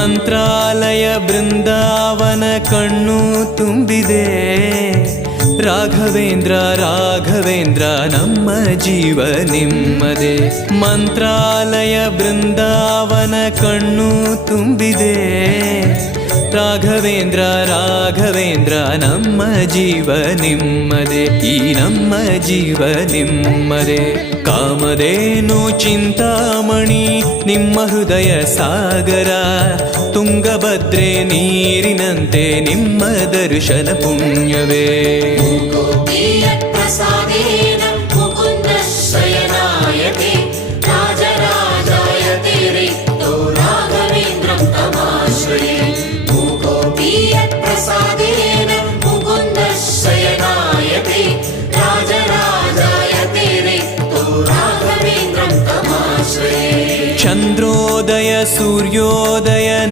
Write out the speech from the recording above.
ಮಂತ್ರಾಲಯ ಬೃಂದಾವನ ಕಣ್ಣು ತುಂಬಿದೆ. ರಾಘವೇಂದ್ರ ರಾಘವೇಂದ್ರ ನಮ್ಮ ಜೀವ ನಿಮ್ಮದೇ. ಮಂತ್ರಾಲಯ ಬೃಂದಾವನ ಕಣ್ಣು ತುಂಬಿದೆ. ರಾಘವೇಂದ್ರ ರಾಘವೇಂದ್ರ ನಮ್ಮ ಜೀವ ನಿಮ್ಮದೇ. ಈ ನಮ್ಮ ಜೀವ ನಿಮ್ಮದೇ. ಕಾಮಧೇನು ಚಿಂತಾಮಣಿ ನಿಮ್ಮ ಹೃದಯ ಸಾಗರ. ತುಂಗಭದ್ರೆ ನೀರಿನಂತೆ ನಿಮ್ಮ ದರ್ಶನ ಪುಣ್ಯವೇ.